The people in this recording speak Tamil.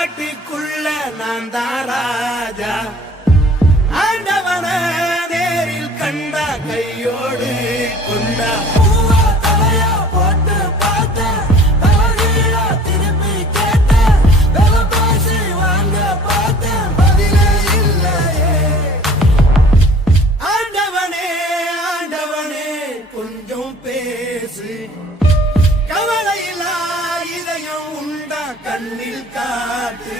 காட்டுக்குள்ள நான் தான் ராஜா. ஆண்டவன நேரில் கண்டா கையோடு கொண்டா. பூவா தலையா போட்டு பார்த்த தலையா திருப்பி கேட்ட வெல பேசி வாங்க பார்த்த பதிலே இல்லையே. ஆண்டவனே ஆண்டவனே கொஞ்சம் பேசு. கவலையில்லா இதயம் உண்டா கண்ணில் காட்டு.